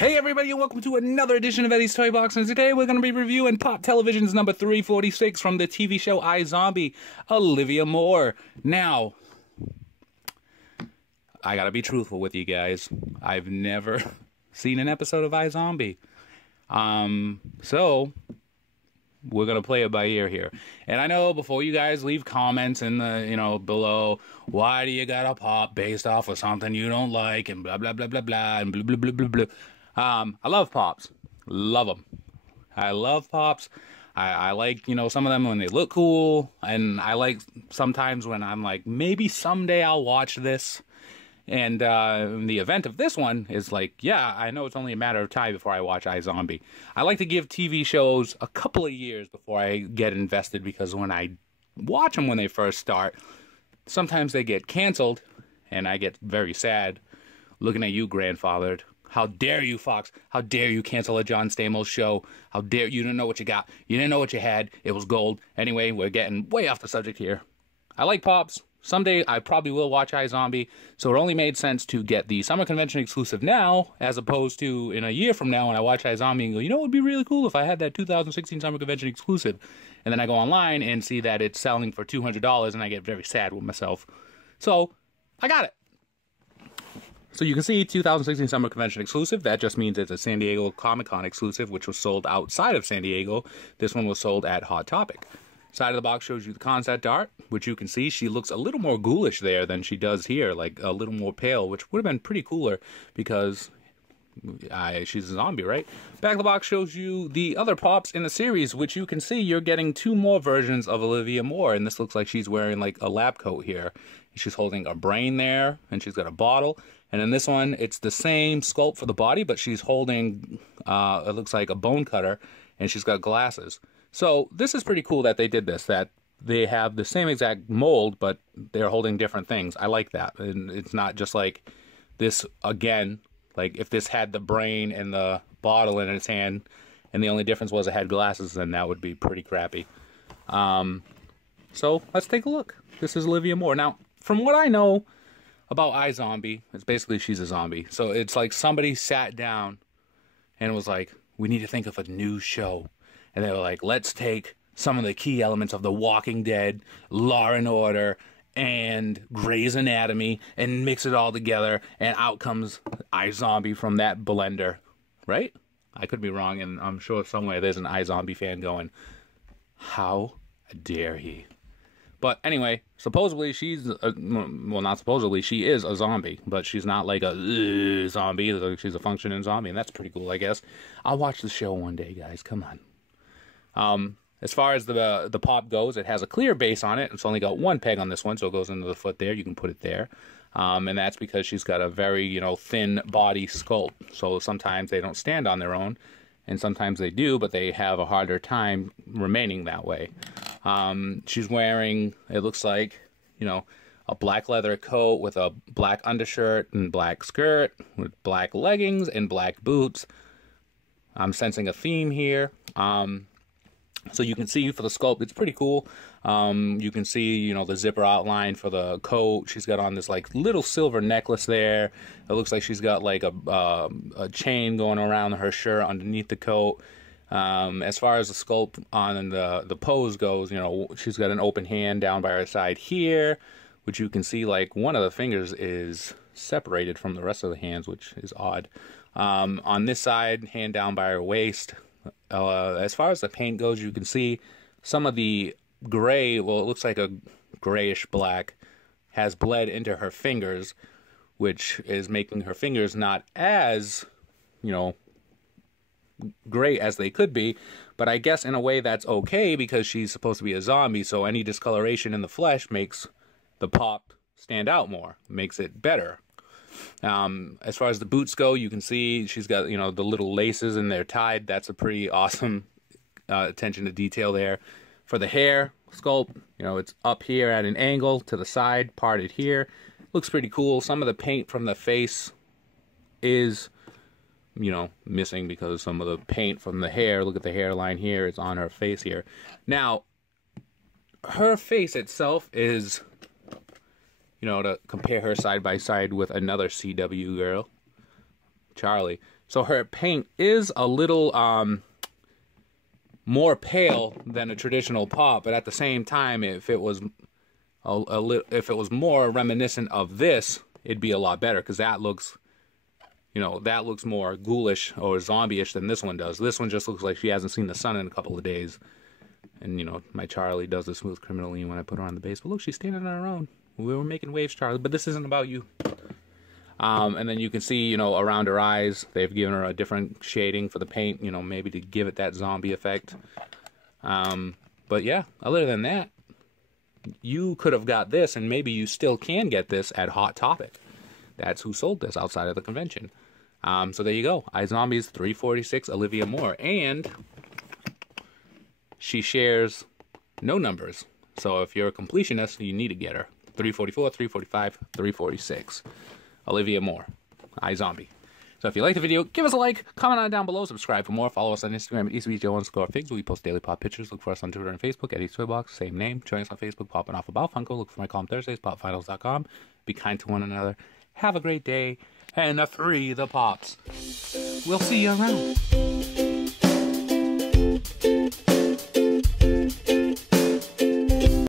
Hey everybody, and welcome to another edition of Eddie's Toy Box, and today we're going to be reviewing Pop Television's number 346 from the TV show iZombie, Olivia Moore. Now, I gotta be truthful with you guys. I've never seen an episode of iZombie. So we're gonna play it by ear here. And I know before you guys leave comments in the, below, why do you gotta pop based off of something you don't like, and blah, blah, blah, blah, blah, and blah, blah, blah, blah, blah. I love Pops. Love them. I love Pops. I like, some of them when they look cool, and I like sometimes when I'm like, maybe someday I'll watch this. And the event of this one is like, yeah, I know it's only a matter of time before I watch iZombie. I like to give TV shows a couple of years before I get invested, because when I watch them when they first start, sometimes they get canceled, and I get very sad looking at you, grandfathered. How dare you, Fox? How dare you cancel a John Stamos show? How dare you didn't know what you got. You didn't know what you had. It was gold. Anyway, we're getting way off the subject here. I like Pops. Someday I probably will watch iZombie, so it only made sense to get the summer convention exclusive now, as opposed to in a year from now when I watch iZombie and go, it would be really cool if I had that 2016 summer convention exclusive. And then I go online and see that it's selling for $200, and I get very sad with myself. So, I got it. So you can see 2016 Summer Convention exclusive. That just means it's a San Diego Comic-Con exclusive, which was sold outside of San Diego. This one was sold at Hot Topic. Side of the box shows you the concept art, which you can see she looks a little more ghoulish there than she does here, like a little more pale, which would have been pretty cooler because she's a zombie, right? Back of the box shows you the other Pops in the series, which you can see you're getting two more versions of Olivia Moore, and this looks like she's wearing like a lab coat here. She's holding a brain there, and she's got a bottle. And in this one, it's the same sculpt for the body, but she's holding, it looks like a bone cutter, and she's got glasses. So this is pretty cool that they did this, that they have the same exact mold, but they're holding different things. I like that. And it's not just like this, again, like if this had the brain and the bottle in its hand, and the only difference was it had glasses, then that would be pretty crappy. So let's take a look. This is Olivia Moore. Now, from what I know about iZombie, it's basically she's a zombie. So it's like somebody sat down and was like, we need to think of a new show. And they were like, let's take some of the key elements of The Walking Dead, Law and Order, and Grey's Anatomy, and mix it all together, and out comes iZombie from that blender. Right? I could be wrong, and I'm sure somewhere there's an iZombie fan going, how dare he? But anyway, supposedly she's, well, not supposedly, she is a zombie, but she's not like a zombie. She's a functioning zombie, and that's pretty cool, I guess. I'll watch the show one day, guys. Come on. As far as the Pop goes, it has a clear base on it. It's only got one peg on this one, so it goes into the foot there. You can put it there. And that's because she's got a very, thin body sculpt. So sometimes they don't stand on their own, and sometimes they do, but they have a harder time remaining that way. She's wearing, it looks like, a black leather coat with a black undershirt and black skirt with black leggings and black boots. I'm sensing a theme here. So you can see for the sculpt, it's pretty cool. You can see, the zipper outline for the coat. She's got on this like little silver necklace there. It looks like she's got like a chain going around her shirt underneath the coat. As far as the sculpt on the pose goes, she's got an open hand down by her side here, which you can see like one of the fingers is separated from the rest of the hands, which is odd. On this side, hand down by her waist. As far as the paint goes, you can see some of the gray, well, it looks like a grayish black, has bled into her fingers, which is making her fingers not as, great as they could be, but I guess in a way that's okay because she's supposed to be a zombie, so any discoloration in the flesh makes the Pop stand out more, makes it better. As far as the boots go, you can see she's got, the little laces and they're tied. That's a pretty awesome attention to detail there. For the hair sculpt, it's up here at an angle to the side, parted here. Looks pretty cool. Some of the paint from the face is, missing because some of the paint from the hair, look at the hairline here, it's on her face here. Now, her face itself is, to compare her side by side with another CW girl, Charlie. So her paint is a little more pale than a traditional pop, but at the same time, if it was more reminiscent of this, it'd be a lot better, because that looks, you know, that looks more ghoulish or zombie-ish than this one does. This one just looks like she hasn't seen the sun in a couple of days. And, you know, my Charlie does the smooth criminally when I put her on the base. But look, she's standing on her own. We were making waves, Charlie, but this isn't about you. And then you can see, you know, around her eyes, they've given her a different shading for the paint, you know, maybe to give it that zombie effect. But yeah, other than that, you could have got this, and maybe you still can get this at Hot Topic. That's who sold this outside of the convention. So there you go. iZombie's 346 Olivia Moore. And she shares no numbers. So if you're a completionist, you need to get her. 344, 345, 346. Olivia Moore. iZombie. So if you like the video, give us a like, comment on it down below, subscribe for more, follow us on Instagram at EddiesToyBox. We post daily pop pictures. Look for us on Twitter and Facebook, EddiesToyBox, same name. Join us on Facebook, popping off about Funko. Look for my column Thursdays, popfinals.com. Be kind to one another. Have a great day, and free the pops. We'll see you around.